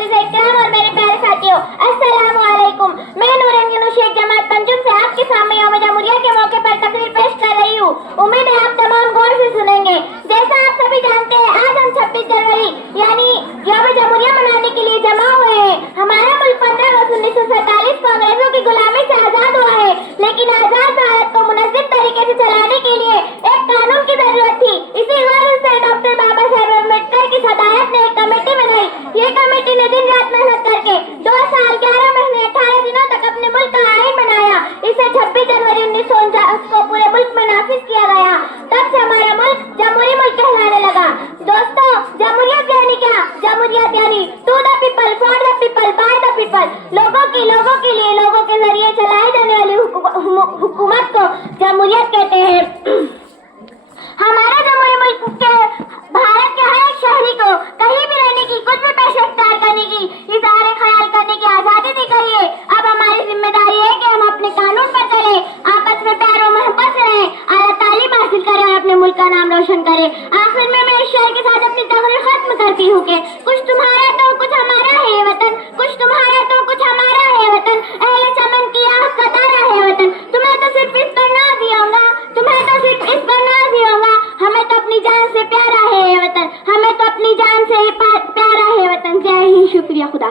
اساتذہ اکرام اور میرے پیارے ساتھیوں، السلام علیکم۔ میں نورین یونس شیخ جماعت پنجم سے آپ کے سامنے یوم جمہوریہ کے موقع پر تقریر پیش کر رہی ہوں۔ امید ہے آپ تمام غور سے سنیں گے۔ جیسا آپ سبھی جانتے ہیں، آج ہم 26 جنوری یعنی یوم جمہوریہ منانے کے لیے جمع ہوئے ہیں۔ ہمارا ملک 15 اگست 1947 کو انگریزوں کی غلامی سے آزاد ہوا ہے، لیکن آزاد بھارت کو منظم طریقے سے چلانے کے لیے ایک قانون کی ضرورت تھی۔ اسی غرض سے ڈاکٹر بابا صاحب امبیڈکر کی صدارت نے ایک کمیٹی بنائی۔ یہ کمیٹی نے دن رات محنت کر کے 2 سال 11 مہینے 18 دنوں تک اپنے ملک کا آئین بنایا۔ اسے 26 جنوری 1949 کو پورے ملک میں نافذ کیا گیا۔ تب سے ہمارا ملک جمہوری ملک کہلانے لگا۔ دوستو، جمہوریت یعنی کیا؟ جمہوریت یعنی to the people, for the people, by the people, لوگوں کے لیے، لوگوں کے ذریعے چلائے جانے والی حکومت کو جمہوریت کہتے ہیں۔ ہمارے جمہوری ملک کے بھارت کے ہر ایک شہری کو کہیں بھی رہنے کی، کچھ بھی پیشہ اختیار کرنے کی، اظہار خیال کرنے کی آزادی دی گئی ہے۔ اب ہماری ذمہ داری ہے کہ ہم اپنے قانون پر چلیں، آپس میں پیار و محبت سے رہیں، اعلیٰ تعلیم حاصل کریں اور اپنے ملک کا نام روشن کریں۔ آخر میں اس شعر کے ساتھ اپنی تقریر ختم کرتی ہوں کہ کچھ تمہارا تو کچھ ہمارا ہے وطن، کچھ تمہارا تو کچھ ہمارا ہے وطن، اہل چمن کی آہ کا تارا ہے وطن، تمہیں تو صرف اس پر ناز ہی ہوگا، تمہیں تو صرف اس پر ناز ہی ہوگا، ہمیں تو اپنی جان سے پیارا ہے وطن، ہمیں تو اپنی جان سے پیارا ہے وطن۔ جے ہند، شکریہ، خدا۔